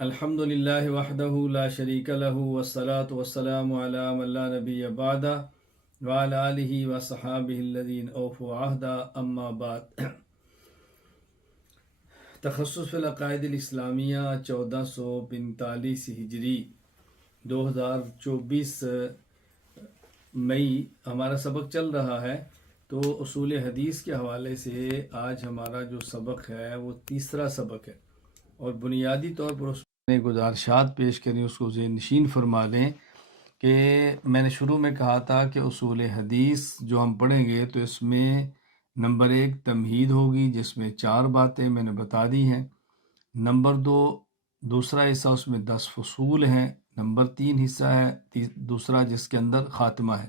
الحمد للہ وحدہ لا شریک لہ والصلاة والسلام علی من لا نبی بعدہ وعلی آلہ وصحابہ الذین اوفوا عہدہ اما بعد۔ تخصص فی العقائد الاسلامیہ 1445 ہجری 2024 مئی ہمارا سبق چل رہا ہے۔ تو اصول حدیث کے حوالے سے آج ہمارا جو سبق ہے وہ تیسرا سبق ہے، اور بنیادی طور پر اس میں گزارشات پیش کریں، اس کو ذہن نشین فرما لیں کہ میں نے شروع میں کہا تھا کہ اصول حدیث جو ہم پڑھیں گے تو اس میں نمبر 1 تمہید ہوگی، جس میں 4 باتیں میں نے بتا دی ہیں۔ نمبر 2 دوسرا حصہ، اس میں 10 فصول ہیں۔ نمبر 3 حصہ ہے دوسرا، جس کے اندر خاتمہ ہے۔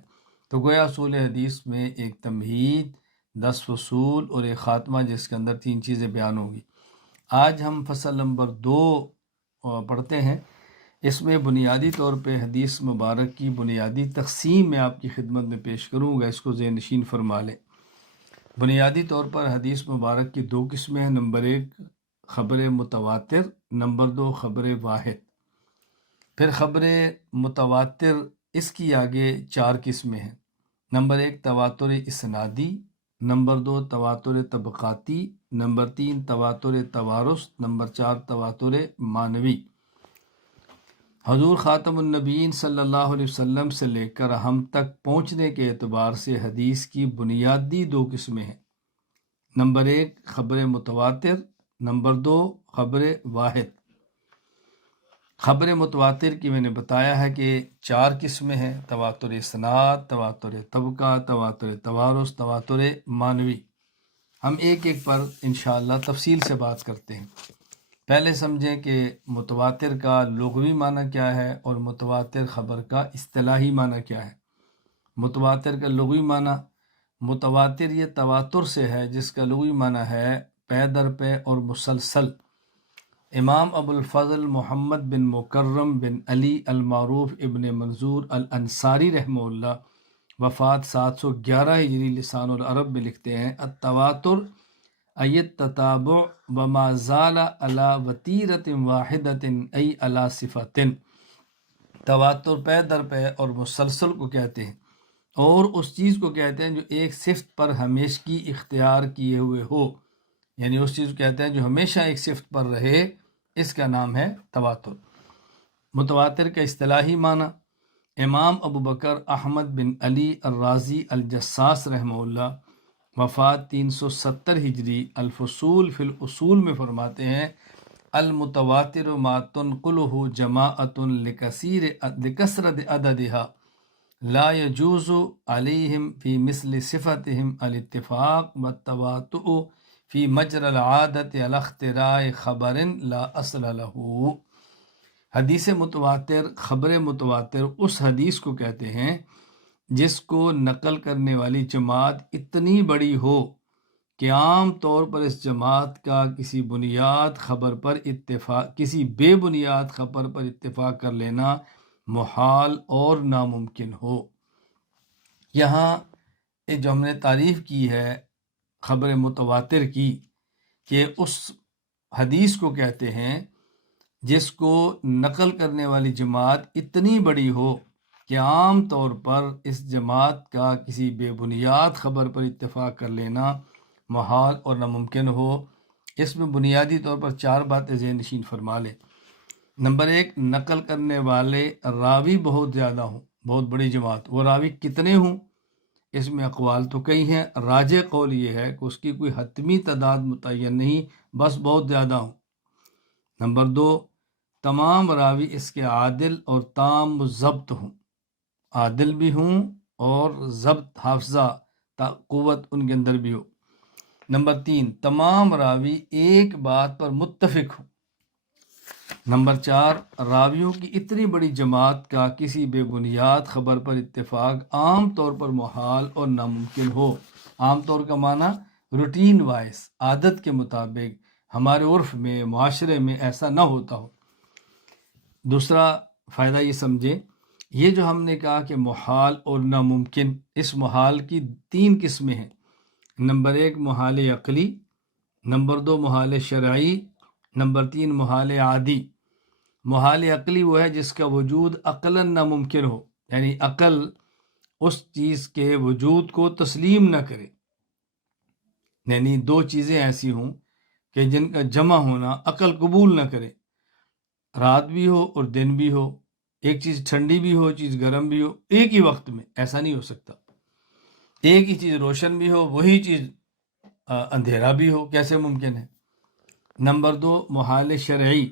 تو گویا اصول حدیث میں ایک تمہید، 10 فصول اور ایک خاتمہ، جس کے اندر 3 چیزیں بیان ہوگی۔ آج ہم فصل نمبر 2 پڑھتے ہیں۔ اس میں بنیادی طور پہ حدیث مبارک کی بنیادی تقسیم میں آپ کی خدمت میں پیش کروں گا، اس کو ذہن نشین فرما لیں۔ بنیادی طور پر حدیث مبارک کی 2 قسمیں ہیں۔ نمبر 1 خبر متواتر، نمبر 2 خبر واحد۔ پھر خبر متواتر اس کی آگے 4 قسمیں ہیں۔ نمبر 1 تواتر اسنادی، نمبر 2 تواتر طبقاتی، نمبر 3 تواتر توارث، نمبر 4 تواتر معنوی۔ حضور خاتم النبیین صلی اللہ علیہ وسلم سے لے کر ہم تک پہنچنے کے اعتبار سے حدیث کی بنیادی 2 قسمیں ہیں۔ نمبر 1 خبر متواتر، نمبر 2 خبر واحد۔ خبر متواتر کی میں نے بتایا ہے کہ 4 قسمیں ہیں: تواتر اسناد، تواتر طبقہ، تواتر توارث، تواتر معنوی۔ ہم ایک ایک پر انشاءاللہ تفصیل سے بات کرتے ہیں۔ پہلے سمجھیں کہ متواتر کا لغوی معنی کیا ہے اور متواتر خبر کا اصطلاحی معنی کیا ہے۔ متواتر کا لغوی معنی، متواتر یہ تواتر سے ہے، جس کا لغوی معنی ہے پے در پے اور مسلسل۔ امام ابو الفضل محمد بن مکرم بن علی المعروف ابن منظور الانصاری رحمہ اللہ، وفات 711 ہجری، لسان العرب میں لکھتے ہیں: التواتر ایت تتابع وما زال علی وتیرۃ واحدۃ ای علی صفۃ۔ تواتر پے در پے اور مسلسل کو کہتے ہیں، اور اس چیز کو کہتے ہیں جو ایک صفت پر ہمیشگی اختیار کیے ہوئے ہو، یعنی اس چیز کو کہتے ہیں جو ہمیشہ ایک صفت پر رہے، اس کا نام ہے تواتر۔ متواتر کا اصطلاحی معنی، امام ابو بکر احمد بن علی الرازی الجساس رحمہ اللہ، وفات 370 ہجری، الفصول فی الاصول میں فرماتے ہیں: المتواتر ما تنقلہ جماعت لکثرت عددها لا يجوز علیہم فی مثل صفتہم الاتفاق والتواطؤ فی مجرى العادت علی اختراع خبر لا اصل لہ۔ حدیث متواتر، خبر متواتر اس حدیث کو کہتے ہیں جس کو نقل کرنے والی جماعت اتنی بڑی ہو کہ عام طور پر اس جماعت کا کسی بے بنیاد خبر پر اتفاق کر لینا محال اور ناممکن ہو۔ یہاں جو ہم نے تعریف کی ہے خبر متواتر کی، کہ اس حدیث کو کہتے ہیں جس کو نقل کرنے والی جماعت اتنی بڑی ہو کہ عام طور پر اس جماعت کا کسی بے بنیاد خبر پر اتفاق کر لینا محال اور ناممکن ہو۔ اس میں بنیادی طور پر 4 باتیں ذہن نشین فرما لیں۔ نمبر 1 نقل کرنے والے راوی بہت زیادہ ہوں، بہت بڑی جماعت۔ وہ راوی کتنے ہوں، اس میں اقوال تو کئی ہیں، راجح قول یہ ہے کہ اس کی کوئی حتمی تعداد متعین نہیں، بس بہت زیادہ ہوں۔ نمبر 2 تمام راوی اس کے عادل اور تام ضبط ہوں، عادل بھی ہوں اور ضبط، حافظہ، قوت ان کے اندر بھی ہو۔ نمبر 3 تمام راوی ایک بات پر متفق ہوں۔ نمبر 4 راویوں کی اتنی بڑی جماعت کا کسی بے بنیاد خبر پر اتفاق عام طور پر محال اور ناممکن ہو۔ عام طور کا معنی روٹین وائز، عادت کے مطابق، ہمارے عرف میں، معاشرے میں ایسا نہ ہوتا ہو۔ دوسرا فائدہ یہ سمجھیں، یہ جو ہم نے کہا کہ محال اور ناممکن، اس محال کی 3 قسمیں ہیں۔ نمبر 1 محال عقلی، نمبر 2 محال شرعی، نمبر 3 محال عادی۔ محال عقلی وہ ہے جس کا وجود عقلاً ناممکن ہو، یعنی عقل اس چیز کے وجود کو تسلیم نہ کرے، یعنی دو چیزیں ایسی ہوں کہ جن کا جمع ہونا عقل قبول نہ کرے، رات بھی ہو اور دن بھی ہو، ایک چیز ٹھنڈی بھی ہو چیز گرم بھی ہو ایک ہی وقت میں، ایسا نہیں ہو سکتا۔ ایک ہی چیز روشن بھی ہو وہی چیز اندھیرا بھی ہو، کیسے ممکن ہے؟ نمبر 2، محال شرعی۔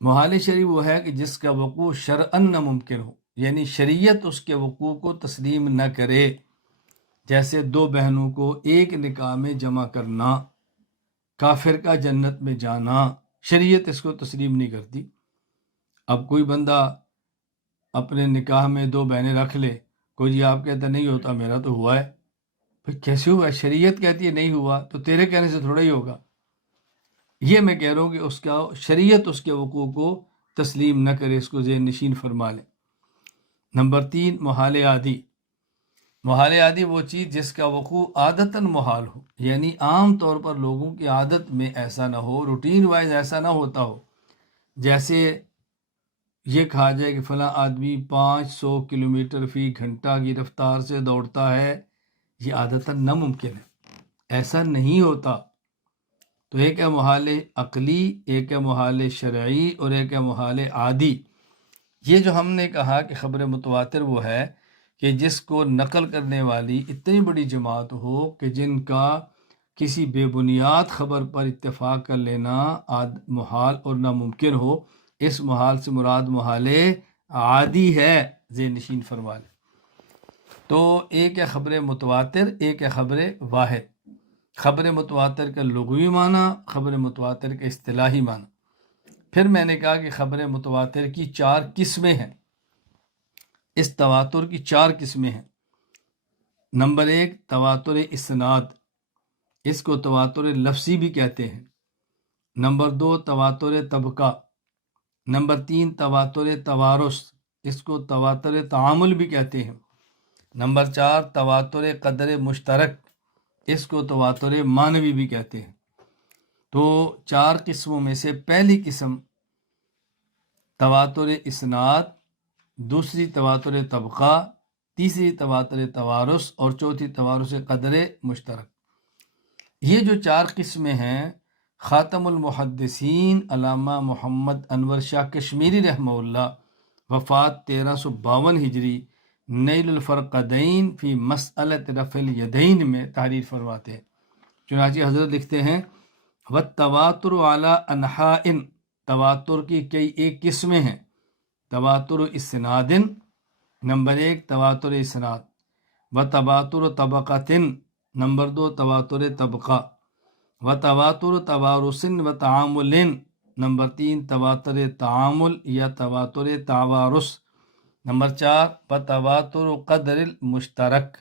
محال شرعی وہ ہے کہ جس کا وقوع شرعاً ناممکن ہو، یعنی شریعت اس کے وقوع کو تسلیم نہ کرے، جیسے دو بہنوں کو ایک نکاح میں جمع کرنا، کافر کا جنت میں جانا، شریعت اس کو تسلیم نہیں کرتی۔ اب کوئی بندہ اپنے نکاح میں دو بہنیں رکھ لے، کوئی جی آپ کہتا نہیں ہوتا، میرا تو ہوا ہے، پھر کیسے ہوا؟ شریعت کہتی ہے نہیں ہوا، تو تیرے کہنے سے تھوڑا ہی ہوگا۔ یہ میں کہہ رہا ہوں کہ اس کا شریعت اس کے وقوع کو تسلیم نہ کرے، اس کو ذہن نشین فرما لیں۔ نمبر 3، محال عادی۔ محال عادی وہ چیز جس کا وقوع عادتاً محال ہو، یعنی عام طور پر لوگوں کی عادت میں ایسا نہ ہو، روٹین وائز ایسا نہ ہوتا ہو، جیسے یہ کہا جائے کہ فلاں آدمی 500 کلومیٹر فی گھنٹہ کی رفتار سے دوڑتا ہے، یہ عادتاً ناممکن ہے، ایسا نہیں ہوتا۔ تو ایک ہے محال عقلی، ایک ہے محال شرعی، اور ایک ہے محال عادی۔ یہ جو ہم نے کہا کہ خبر متواتر وہ ہے کہ جس کو نقل کرنے والی اتنی بڑی جماعت ہو کہ جن کا کسی بے بنیاد خبر پر اتفاق کر لینا محال اور ناممکن ہو، اس محال سے مراد محال عادی ہے، ذہن نشین فرما لیں۔ تو ایک ہے خبر متواتر، ایک ہے خبر واحد۔ خبر متواتر کا لغوی معنی، خبر متواتر کا اصطلاحی معنی۔ پھر میں نے کہا کہ خبر متواتر کی 4 قسمیں ہیں، اس تواتر کی 4 قسمیں ہیں۔ نمبر 1، تواتر اسناد، اس کو تواتر لفظی بھی کہتے ہیں۔ نمبر 2، تواتر طبقہ۔ نمبر 3، تواتر توارث، اس کو تواتر تعامل بھی کہتے ہیں۔ نمبر 4، تواتر قدر مشترک، اس کو تواتر معنوی بھی کہتے ہیں۔ تو 4 قسموں میں سے پہلی قسم تواتر اسناد، دوسری تواتر طبقہ، تیسری تواتر توارث، اور چوتھی توارث قدر مشترک۔ یہ جو 4 قسمیں ہیں، خاتم المحدثین علامہ محمد انور شاہ کشمیری رحمہ اللہ، وفات 1352 ہجری، نیل الفرقدین فی مسئلۃ رفع الیدین میں تحریر فرماتے ہیں۔ چنانچہ حضرت لکھتے ہیں والتواتر علی انحاء، تواتر کی کئی ایک قسمیں ہیں۔ تواتر اسناد، نمبر 1 تواتر اسناد، و تواتر طبقۃ، نمبر 2 تواتر طبقہ، و تواتر توارث و تعامل، نمبر 3 تواتر تعامل یا تواتر توارث، نمبر 4 و تواتر قدر المشترک،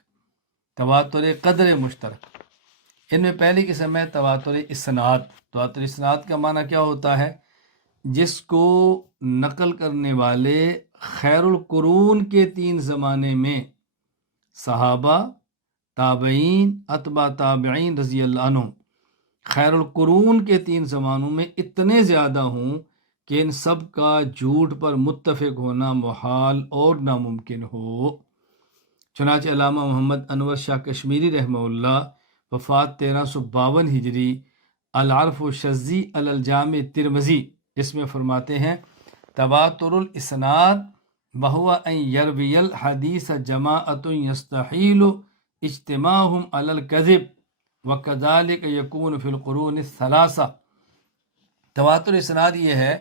تواتر قدر مشترک۔ ان میں پہلی قسم ہے تواتر اسناد۔ تواتر اسناد کا معنی کیا ہوتا ہے؟ جس کو نقل کرنے والے خیر القرون کے 3 زمانے میں صحابہ، تابعین، اتباع تابعین رضی اللہ عنہ، خیر القرون کے 3 زمانوں میں اتنے زیادہ ہوں کہ ان سب کا جھوٹ پر متفق ہونا محال اور ناممکن ہو۔ چنانچہ علامہ محمد انور شاہ کشمیری رحمہ اللہ، وفات 1352 ہجری، العرف الشذی علی الجامع ترمذی، اس میں فرماتے ہیں تواتر الاسناد وہو ان یروی الحدیث جماعت یستحیل اجتماعهم علی الکذب وکذالک یکون فی القرون الثلاثہ۔ تواتر اسناد یہ ہے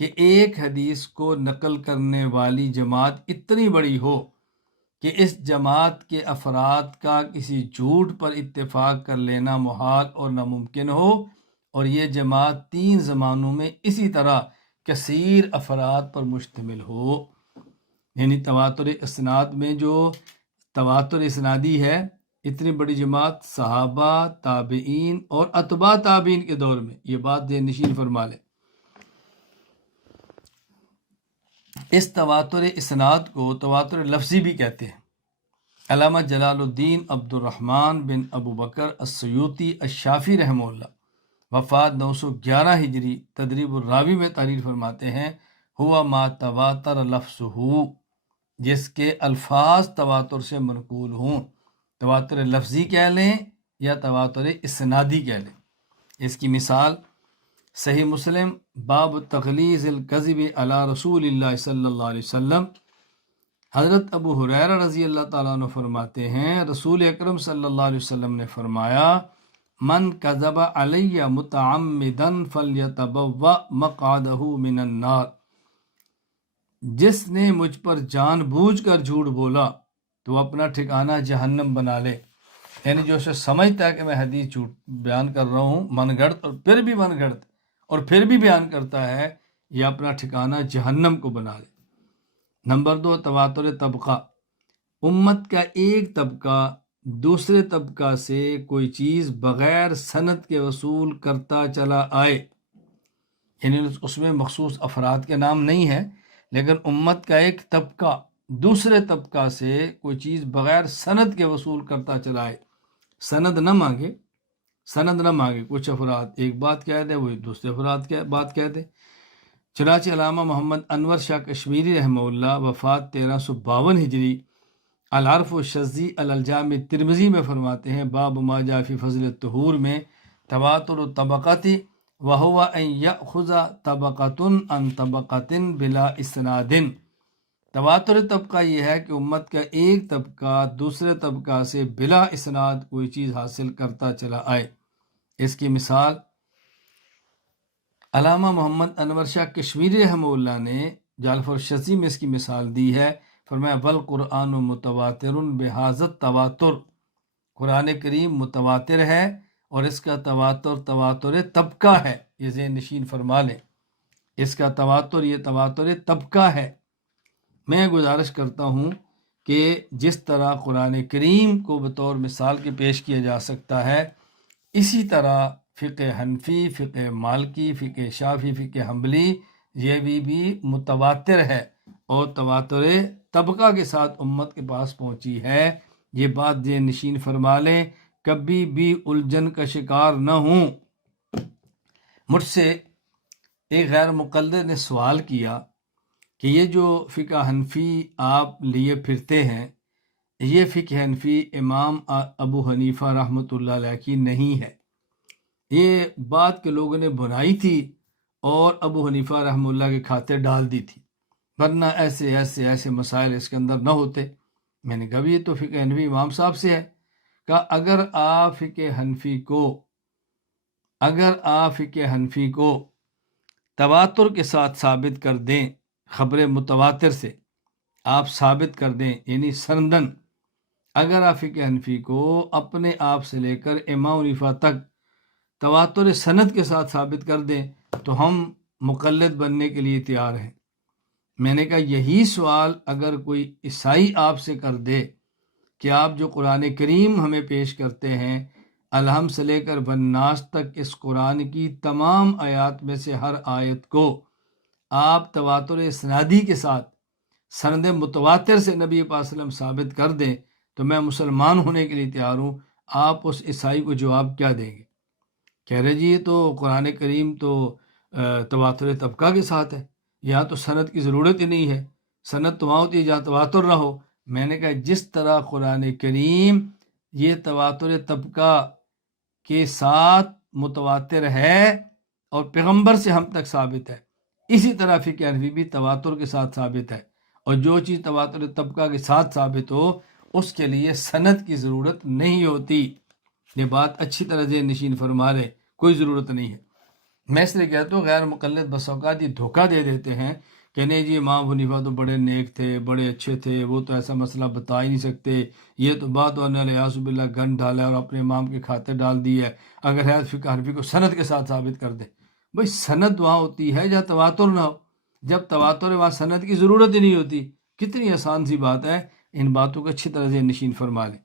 کہ ایک حدیث کو نقل کرنے والی جماعت اتنی بڑی ہو کہ اس جماعت کے افراد کا کسی جھوٹ پر اتفاق کر لینا محال اور ناممکن ہو، اور یہ جماعت 3 زمانوں میں اسی طرح کثیر افراد پر مشتمل ہو۔ یعنی تواتر اسناد میں جو تواتر اسنادی ہے، اتنی بڑی جماعت صحابہ، تابعین اور اتباع تابعین کے دور میں، یہ بات ذہن نشین فرما لیں۔ اس تواتر اسناد کو تواتر لفظی بھی کہتے ہیں۔ علامہ جلال الدین عبد الرحمن بن ابو بکر السیوطی الشافعی رحمہ اللہ، وفات 911 ہجری، تدریب الراوی میں تحریر فرماتے ہیں ہوا ما تواتر لفظہ، جس کے الفاظ تواتر سے منقول ہوں، تواتر لفظی کہہ لیں یا تواتر اسنادی کہہ لیں۔ اس کی مثال صحیح مسلم باب تغلیظ الکذب علی رسول اللہ صلی اللہ علیہ وسلم، حضرت ابو ہریرہ رضی اللہ تعالیٰ عنہ فرماتے ہیں رسول اکرم صلی اللہ علیہ وسلم نے فرمایا من کذب علی متعمدا فلیتبوأ مقعدہ من النار، جس نے مجھ پر جان بوجھ کر جھوٹ بولا تو اپنا ٹھکانہ جہنم بنا لے۔ یعنی جو اسے سمجھتا ہے کہ میں حدیث جھوٹ بیان کر رہا ہوں، من گھڑت اور پھر بھی من گھڑت اور پھر بھی بیان کرتا ہے، یہ اپنا ٹھکانہ جہنم کو بنا لے۔ نمبر 2، تواتر طبقہ، امت کا ایک طبقہ دوسرے طبقہ سے کوئی چیز بغیر سند کے وصول کرتا چلا آئے، یعنی اس میں مخصوص افراد کے نام نہیں ہے، لیکن امت کا ایک طبقہ دوسرے طبقہ سے کوئی چیز بغیر سند کے وصول کرتا چلا آئے، سند نہ مانگے، کچھ افراد ایک بات کہہ دے، وہی دوسرے افراد کی بات کہہ دے۔ چنانچہ علامہ محمد انور شاہ کشمیری رحمہ اللہ وفات 1352 ہجری، العرف الشذی الجامع ترمذی میں فرماتے ہیں باب ما جاء فی فضل الطہور میں تواتر الطبقات وہو ان یأخذ طبقۃ عن طبقۃ بلا اسناد، تواتر طبقہ یہ ہے کہ امت کا ایک طبقہ دوسرے طبقہ سے بلا اسناد کوئی چیز حاصل کرتا چلا آئے۔ اس کی مثال علامہ محمد انور شاہ کشمیری رحمہ اللہ نے جالف الشذی میں اس کی مثال دی ہے، فرمایا والقرآن متواتر بہذا التواتر، قرآن کریم متواتر ہے اور اس کا تواتر طبقہ ہے، یہ ذہن نشین فرما لیں، اس کا یہ تواتر طبقہ ہے۔ میں گزارش کرتا ہوں کہ جس طرح قرآن کریم کو بطور مثال کے پیش کیا جا سکتا ہے، اسی طرح فقہ حنفی، فقہ مالکی، فقہ شافعی، فقہ حنبلی یہ بھی متواتر ہے اور تواتر طبقہ کے ساتھ امت کے پاس پہنچی ہے۔ یہ بات ذہن نشین فرما لیں، کبھی بھی الجھن کا شکار نہ ہوں۔ مجھ سے ایک غیر مقلد نے سوال کیا کہ یہ جو فقہ حنفی آپ لیے پھرتے ہیں، یہ فقہ حنفی امام ابو حنیفہ رحمۃ اللہ علیہ کی نہیں ہے، یہ بات کہ لوگوں نے بنائی تھی اور ابو حنیفہ رحمۃ اللہ کے کھاتے ڈال دی تھی، ورنہ ایسے مسائل اس کے اندر نہ ہوتے۔ میں نے کہا یہ تو فقہ حنفی امام صاحب سے ہے۔ کہا اگر آپ فقہ حنفی کو تواتر کے ساتھ ثابت کر دیں، خبر متواتر سے آپ ثابت کر دیں، یعنی سندن، اگر آپ فقہ حنفی کو اپنے آپ سے لے کر امام حنیفہ تک تواتر سند کے ساتھ ثابت کر دیں تو ہم مقلد بننے کے لیے تیار ہیں۔ میں نے کہا یہی سوال اگر کوئی عیسائی آپ سے کر دے کہ آپ جو قرآن کریم ہمیں پیش کرتے ہیں الحم سے لے کر بناس تک، اس قرآن کی تمام آیات میں سے ہر آیت کو آپ تواتر اسنادی کے ساتھ سند متواتر سے نبی پاک صلی اللہ علیہ وسلم ثابت کر دیں تو میں مسلمان ہونے کے لیے تیار ہوں۔ آپ اس عیسائی کو جواب کیا دیں گے؟ کہہ رہے جی یہ تو قرآن کریم تو تواتر طبقہ کے ساتھ ہے، یہاں تو سند کی ضرورت ہی نہیں ہے، سند تو وہاں ہوتی ہے جہاں تواتر نہ ہو۔ میں نے کہا جس طرح قرآن کریم یہ تواتر طبقہ کے ساتھ متواتر ہے اور پیغمبر سے ہم تک ثابت ہے، اسی طرح فقہ حنفی بھی تواتر کے ساتھ ثابت ہے، اور جو چیز تواتر طبقہ کے ساتھ ثابت ہو اس کے لیے سند کی ضرورت نہیں ہوتی۔ یہ بات اچھی طرح ذہن نشین فرما لے، کوئی ضرورت نہیں ہے۔ میں اس لیے کہتا ہوں غیر مقلد بس اوقات یہ دھوکہ دے دیتے ہیں کہ نہیں جی امام حنیفہ تو بڑے نیک تھے، بڑے اچھے تھے، وہ تو ایسا مسئلہ بتا ہی نہیں سکتے، یہ تو بات ہونے علیہ باللہ گن ڈالا اور اپنے امام کے کھاتے ڈال دی ہے، اگر ہے فقہ حنفی کو سند کے ساتھ ثابت کر دے۔ بھائی سند وہاں ہوتی ہے جہاں تواتر نہ ہو، جب تواتر ہے وہاں سند کی ضرورت ہی نہیں ہوتی۔ کتنی آسان سی بات ہے، ان باتوں کو اچھی طرح ذہن نشین فرما لیں۔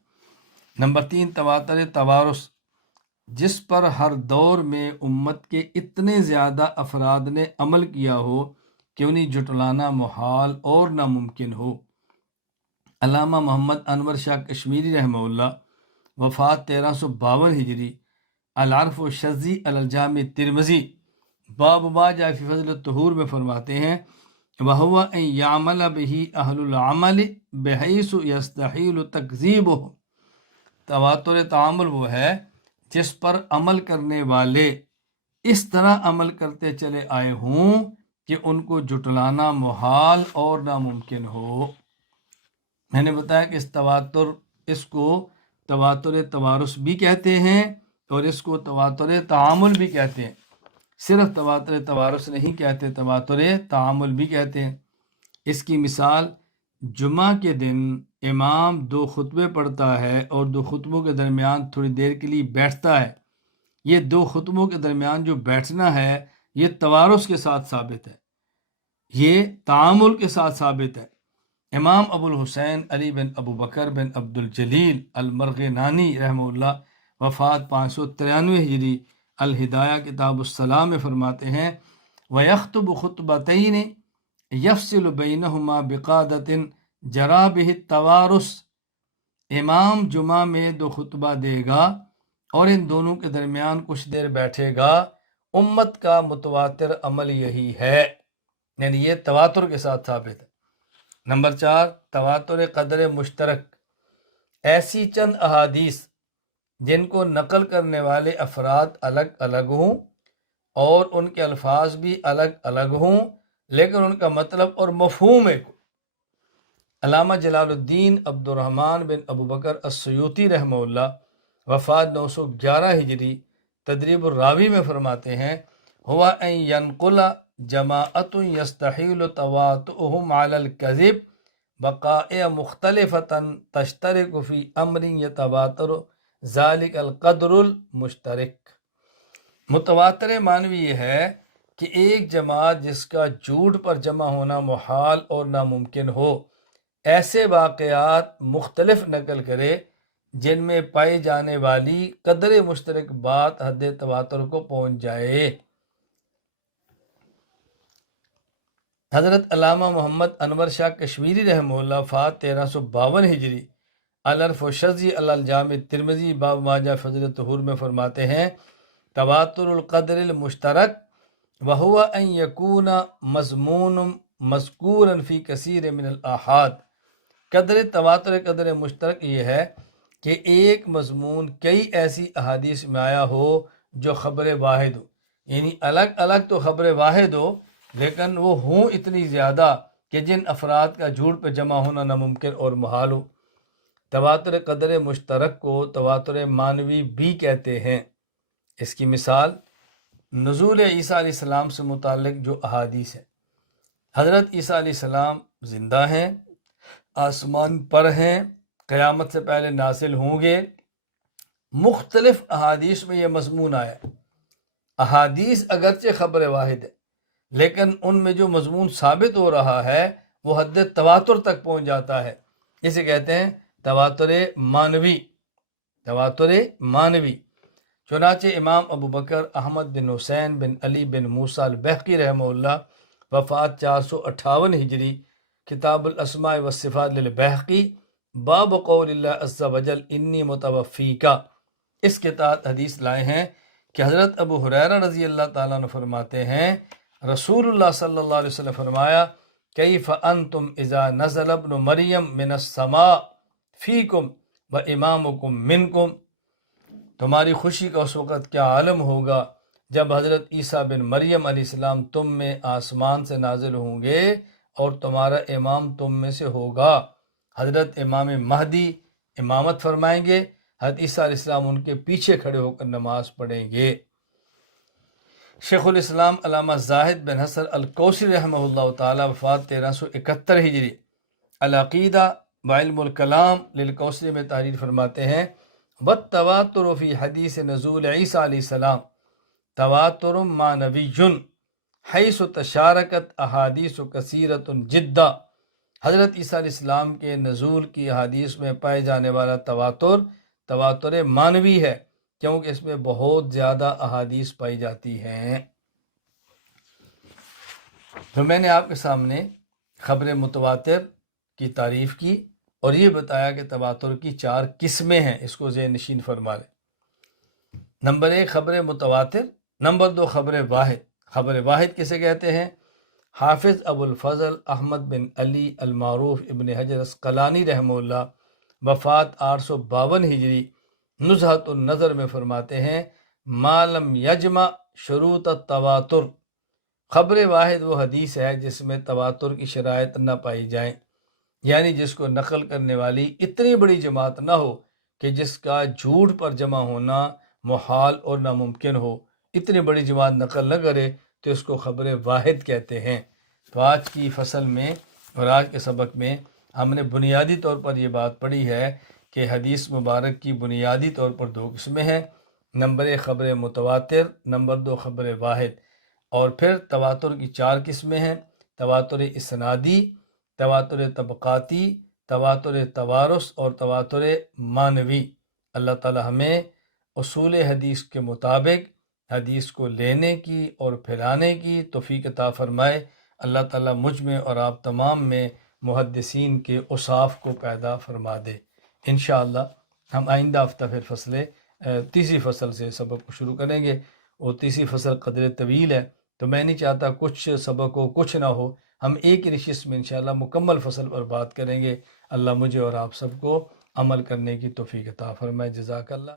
نمبر 3، تواتر توارث، جس پر ہر دور میں امت کے اتنے زیادہ افراد نے عمل کیا ہو کہ انہیں جٹلانا محال اور ناممکن ہو۔ علامہ محمد انور شاہ کشمیری رحمہ اللہ وفات 1352 ہجری، العرف الشذی الجامع ترمذی باب ما جاء فی فضل الطہور میں فرماتے ہیں وَهُوَ أَن يَعْمَلَ بِهِ أَهْلُ الْعَمَلِ بِحَيْثُ يَسْتَحِيلُ تَكْذِيبُهُ۔ تواتر تعامل وہ ہے جس پر عمل کرنے والے اس طرح عمل کرتے چلے آئے ہوں کہ ان کو جٹلانا محال اور ناممکن ہو۔ میں نے بتایا کہ اس کو تواتر توارث بھی کہتے ہیں اور اس کو تواتر تعامل بھی کہتے ہیں۔ صرف تواتر توارث نہیں کہتے، تواتر تعامل بھی کہتے ہیں۔ اس کی مثال جمعہ کے دن امام 2 خطبے پڑھتا ہے اور 2 خطبوں کے درمیان تھوڑی دیر کے لیے بیٹھتا ہے۔ یہ 2 خطبوں کے درمیان جو بیٹھنا ہے یہ توارث کے ساتھ ثابت ہے، یہ تعامل کے ساتھ ثابت ہے۔ امام ابو الحسین علی بن ابو بکر بن عبد الجلیل المرغنانی رحمہ اللہ وفات 593 ہجری الہدایہ کتاب الصلاح میں فرماتے ہیں وَيَخْطُبُ خُطْبَتَيْنِ يَفْصِلُ بَيْنَهُمَا بِقَادَةٍ جَرَى بِهِ التَّوَارُث۔ امام جمعہ میں 2 خطبہ دے گا اور ان دونوں کے درمیان کچھ دیر بیٹھے گا۔ امت کا متواتر عمل یہی ہے، یعنی یہ تواتر کے ساتھ ثابت ہے۔ نمبر 4 تواتر قدر مشترک، ایسی چند احادیث جن کو نقل کرنے والے افراد الگ الگ ہوں اور ان کے الفاظ بھی الگ الگ ہوں لیکن ان کا مطلب اور مفہوم ایک ہو۔ علامہ جلال الدین عبد الرحمن بن ابو بکر السیوطی رحمہ اللہ وفات 911 ہجری تدریب الراوی میں فرماتے ہیں ہوا ان ینقل جماعت یستحیل تواطؤہم علی الکذب بقائع مختلفتا تشترک فی امر یتواتر ذالک القدر المشترک۔ متواتر معنوی یہ ہے کہ ایک جماعت جس کا جھوٹ پر جمع ہونا محال اور ناممکن ہو ایسے واقعات مختلف نقل کرے جن میں پائی جانے والی قدر مشترک بات حد تواتر کو پہنچ جائے۔ حضرت علامہ محمد انور شاہ کشمیری رحمہ اللہ وفات 1352 ہجری العرف الشذی الجامع ترمذی باب ما جاء فضل الطہور میں فرماتے ہیں تواتر القدر المشترک وہو ان یکون مضمون مذکورا فی کثیر من الاحاد۔ قدر تواتر قدر مشترک یہ ہے کہ ایک مضمون کئی ایسی احادیث میں آیا ہو جو خبر واحد ہو، یعنی الگ الگ تو خبر واحد ہو لیکن وہ ہوں اتنی زیادہ کہ جن افراد کا جھوٹ پہ جمع ہونا ناممکن اور محال ہو۔ تواتر قدر مشترک کو تواتر معنوی بھی کہتے ہیں۔ اس کی مثال نزول عیسیٰ علیہ السلام سے متعلق جو احادیث ہیں، حضرت عیسیٰ علیہ السلام زندہ ہیں، آسمان پر ہیں، قیامت سے پہلے نازل ہوں گے۔ مختلف احادیث میں یہ مضمون آیا ہے۔ احادیث اگرچہ خبر واحد ہے لیکن ان میں جو مضمون ثابت ہو رہا ہے وہ حد تواتر تک پہنچ جاتا ہے، اسے کہتے ہیں تواتر معنوی۔ تواتر معنوی چنانچہ امام ابو بکر احمد بن حسین بن علی بن موسیٰ البحقی رحمہ اللہ وفات 458 ہجری کتاب الاسماء والصفات للبحقی باب قول اللہ عز وجل انی متوفیکا، اس کے تحت حدیث لائے ہیں کہ حضرت ابو ہریرہ رضی اللہ تعالیٰ عنہ فرماتے ہیں رسول اللہ صلی اللہ علیہ وسلم فرمایا کیف انتم اذا نزل ابن مریم من السماء فیکم و امامکم منکم، تمہاری خوشی کا اس وقت کیا عالم ہوگا جب حضرت عیسیٰ بن مریم علیہ السلام تم میں آسمان سے نازل ہوں گے اور تمہارا امام تم میں سے ہوگا۔ حضرت امام مہدی امامت فرمائیں گے، حضرت عیسیٰ علیہ السلام ان کے پیچھے کھڑے ہو کر نماز پڑھیں گے۔ شیخ الاسلام علامہ زاہد بن حسن الکوثری رحمہ اللہ تعالی وفات 1371 ہجری العقیدہ وعلم الکلام للکوثری میں تحریر فرماتے ہیں والتواتر فی حدیث نزول عیسیٰ علیہ السلام تواتر معنوی حیث تشارکت احادیث کثیرۃ جدا۔ حضرت عیسیٰ علیہ السلام کے نزول کی احادیث میں پائے جانے والا تواتر معنوی ہے کیونکہ اس میں بہت زیادہ احادیث پائی جاتی ہیں۔ تو میں نے آپ کے سامنے خبر متواتر کی تعریف کی اور یہ بتایا کہ تواتر کی 4 قسمیں ہیں، اس کو ذہن نشین فرما لیں۔ نمبر 1 خبر متواتر، نمبر 2 خبر واحد۔ خبر واحد کسے کہتے ہیں؟ حافظ ابو الفضل احمد بن علی المعروف ابن حجر عسقلانی رحمہ اللہ وفات 852 ہجری نزہۃ النظر میں فرماتے ہیں ما لم یجمع شروط التواتر، خبر واحد وہ حدیث ہے جس میں تواتر کی شرائط نہ پائی جائیں، یعنی جس کو نقل کرنے والی اتنی بڑی جماعت نہ ہو کہ جس کا جھوٹ پر جمع ہونا محال اور ناممکن ہو، اتنی بڑی جماعت نقل نہ کرے تو اس کو خبر واحد کہتے ہیں۔ تو آج کی فصل میں اور آج کے سبق میں ہم نے بنیادی طور پر یہ بات پڑھی ہے کہ حدیث مبارک کی بنیادی طور پر 2 قسمیں ہیں، نمبر 1 خبر متواتر، نمبر 2 خبر واحد، اور پھر تواتر کی 4 قسمیں ہیں، تواتر اسنادی، تواتر طبقاتی، تواتر توارث اور تواتر معنوی۔ اللہ تعالی ہمیں اصول حدیث کے مطابق حدیث کو لینے کی اور پھیلانے کی توفیق عطا فرمائے۔ اللہ تعالیٰ مجھ میں اور آپ تمام میں محدثین کے اوصاف کو پیدا فرما دے۔ انشاءاللہ ہم آئندہ ہفتہ پھر تیسری فصل سے سبق کو شروع کریں گے، اور تیسری فصل قدر طویل ہے، تو میں نہیں چاہتا کچھ سبق ہو کچھ نہ ہو، ہم ایک ہی نشست میں انشاءاللہ مکمل فصل پر بات کریں گے۔ اللہ مجھے اور آپ سب کو عمل کرنے کی توفیق عطا فرمائے۔ جزاک اللہ۔